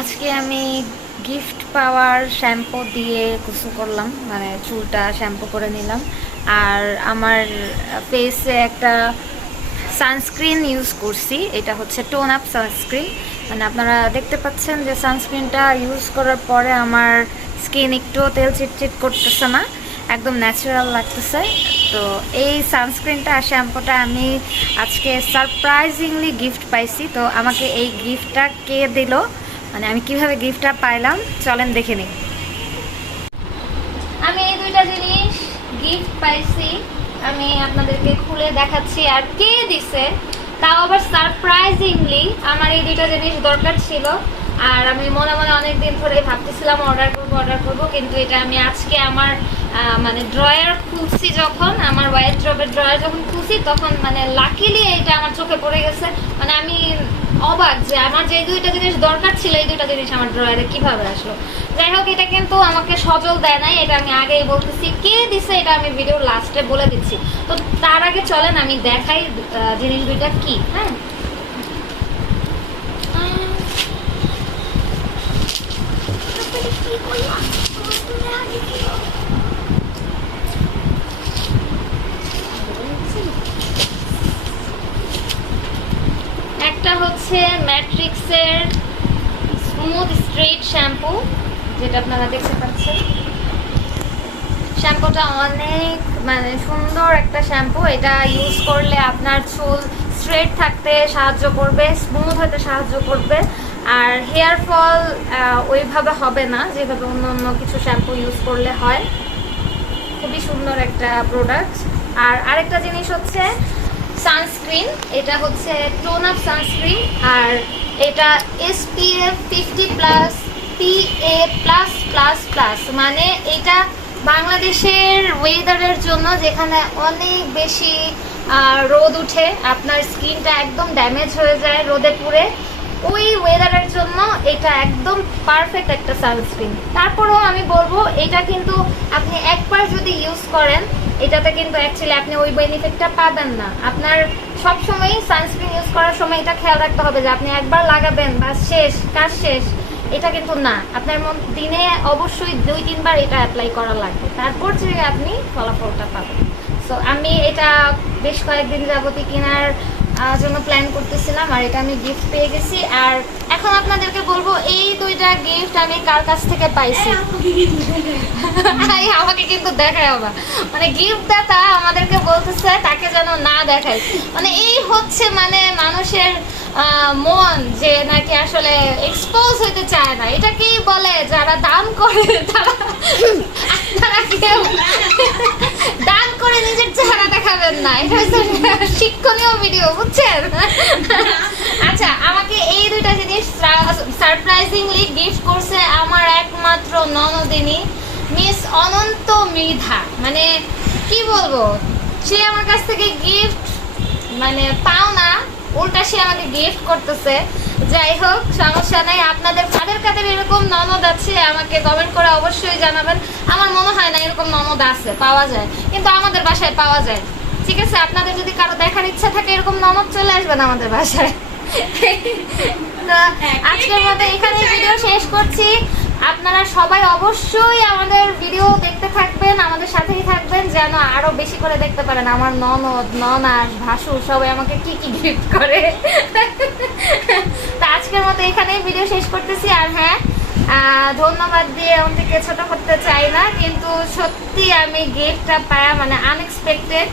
আজকে আমি গিফট পাওয়ার শ্যাম্পু দিয়ে গোসল করলাম, মানে চুলটা শ্যাম্পু করে নিলাম। আর আমার ফেসে একটা সানস্ক্রিন ইউজ করছি, এটা হচ্ছে টোন আপ সানস্ক্রিন। মানে আপনারা দেখতে পাচ্ছেন যে সানস্ক্রিনটা ইউজ করার পরে আমার স্কিন একটু তেল চিটচিট করতেছে না, একদম ন্যাচারাল লাগতেছে। তো এই সানস্ক্রিনটা আর শ্যাম্পুটা আমি আজকে সারপ্রাইজিংলি গিফট পাইছি। তো আমাকে এই গিফটটা কে দিল, মানে আমি কিভাবে গিফটটা পাইলাম, চলেন দেখে নিই। আমি এই দুইটা জিনিস গিফট পাইছি, আমি আপনাদেরকে খুলে দেখাচ্ছি। আর কে দিছে তাও আবার সারপ্রাইজিংলি। আমার এই দুইটা জিনিস দরকার ছিল, আর আমি মনে মনে অনেকদিন ধরে ভাবতেছিলাম অর্ডার করবো, কিন্তু এটা আমি আজকে আমার মানে ড্রয়ার খুলছি, যখন আমার ওয়ারড্রবের ড্রয়ার যখন খুলছি তখন মানে লাকিলি এটা আমার চোখে পড়ে গেছে। মানে আমি অবাক যে আমার যে দুইটা জিনিস দরকার ছিল এই দুইটা জিনিস আমার ড্রয়ারে কিভাবে আসলো। যাই হোক, এটা কিন্তু আমাকে সজল দেয় নাই, এটা আমি আগেই বলতেছি। কে দিছে এটা আমি ভিডিওর লাস্টে বলে দিচ্ছি। তো তার আগে চলেন আমি দেখাই জিনিস দুইটা কি। হ্যাঁ, একটা হচ্ছে ম্যাট্রিক্সের স্মুথ স্ট্রেট শ্যাম্পু, যেটা আপনারা দেখতে পাচ্ছেন। শ্যাম্পুটা অনেক মানে সুন্দর একটা শ্যাম্পু। এটা ইউজ করলে আপনার চুল স্ট্রেট থাকতে সাহায্য করবে, স্মুথ হতে সাহায্য করবে, আর হেয়ার ফল ওইভাবে হবে না যেভাবে অন্য অন্য কিছু শ্যাম্পু ইউজ করলে হয়। খুবই সুন্দর একটা প্রোডাক্ট। আর আরেকটা জিনিস হচ্ছে সানস্ক্রিন, এটা হচ্ছে টোন আপ সানস্ক্রিন, আর এটা SPF 50+ PA+++, মানে এটা বাংলাদেশের ওয়েদারের জন্য, যেখানে অনেক বেশি রোদ উঠে, আপনার স্কিনটা একদম ড্যামেজ হয়ে যায় রোদে পুড়ে, ওই ওয়েদারের জন্য এটা একদম পারফেক্ট একটা সানস্ক্রিন। তারপরেও আমি বলবো এটা কিন্তু আপনি একবার যদি ইউজ করেন, এটাতে কিন্তু অ্যাকচুয়ালি আপনি ওই বেনিফিটটা পাবেন না। আপনার সবসময় সানস্ক্রিন ইউজ করার সময় এটা খেয়াল রাখতে হবে যে আপনি একবার লাগাবেন বা শেষ, কাজ শেষ, এটা কিন্তু না। আপনার দিনে অবশ্যই 2-3 বার এটা অ্যাপ্লাই করা লাগবে, তারপর যে আপনি ফলাফলটা পাবেন। সো আমি এটা বেশ কয়েকদিন যাবতই কেনার জন্য প্ল্যান করতেছিলাম, আর এটা আমি গিফট পেয়ে গেছি। আর এখন আপনাদেরকে বলবো এই দুইটা গিফট আমি কার কাছ থেকে পাইছি। আমাকে কিন্তু দেখায় হবে, মানে গিফট দাতা আমাদেরকে বলতেছে তাকে যেন না দেখাই। মানে এই হচ্ছে মানে মানুষের মন, যে নাকি আসলে এক্সপোজ হইতে চায় না। এটাকেই বলে যারা দান করে তারা কেউ দান করে নিজের চেহারা দেখাবেন না। এটা হচ্ছে শিক্ষণীয় ভিডিও, বুঝছেন? আচ্ছা, আমাকে এই দুইটা জিনিস সারপ্রাইজিংলি গিফট করছে আমার একমাত্র ননদিনী মিস অনন্ত মৃধা। মানে কি বলবো, সে আমার কাছ থেকে গিফট মানে পাও না, উল্টা সে আমাকে গিফট করতেছে। যাই হোক, সমস্যা নাই। আপনাদের কাদের কাদের এরকম ননদ আছে আমাকে কমেন্ট করে অবশ্যই জানাবেন। আমার মনে হয় না এরকম ননদ আছে, পাওয়া যায়, কিন্তু আমাদের বাসায় পাওয়া যায়। ঠিক আছে, আপনাদের যদি কারো দেখার ইচ্ছা থাকে এরকম ননদ, চলে আসবেন আমাদের বাসায়। তো আজকের মতো এখানে ভিডিও শেষ করছি। আপনারা সবাই অবশ্যই আমাদের ভিডিও দেখতে থাকবেন, আমাদের সাথেই থাকবেন, যেন আরো বেশি করে দেখতে পারেন আমার ননদ, ননাস, ভাসুর সবাই আমাকে কি কি গিফট করে। তো আজকের মতো এখানেই ভিডিও শেষ করতেছি। আর হ্যাঁ, ধন্যবাদ দিয়ে অন্যকে ছোট করতে চাই না, কিন্তু সত্যি আমি গিফটটা পায়া মানে আনএক্সপেক্টেড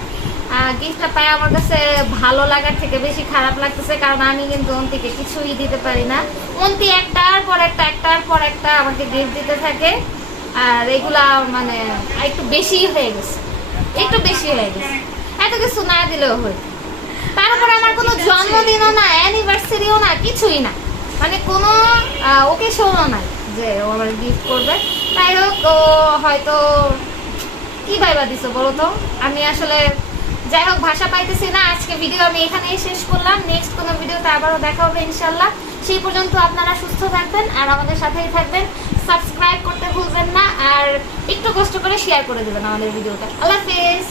গিফটটা পায় আমার কাছে ভালো লাগার থেকে বেশি খারাপ লাগতেছে, কারণ আমি কিন্তু অন্তিকে কিছুই দিতে পারি না। অন্তি একটার পর একটা আমাকে গিফট দিতে থাকে, আর এগুলা মানে একটু বেশি হয়ে গেছে, এত কিছু না দিলেও হয়। তারপর আমার কোনো জন্মদিনও না, অ্যানিভার্সারিও না, কিছুই না, মানে কোনো ওকেশনও নাই যে ও আমার গিফট করবে। তাই হোক, ও হয়তো কি ভাইবা দিছো বলো তো, আমি আসলে যাই হোক ভাষা পাইতেছি না। আজকে ভিডিও আমি এখানেই শেষ করলাম, নেক্সট কোনো ভিডিওতে আবারও দেখা হবে ইনশাল্লাহ। সেই পর্যন্ত আপনারা সুস্থ থাকবেন আর আমাদের সাথেই থাকবেন। সাবস্ক্রাইব করতে ভুলবেন না, আর একটু কষ্ট করে শেয়ার করে দেবেন আমাদের ভিডিওটা। আল্লাহ হাফেজ।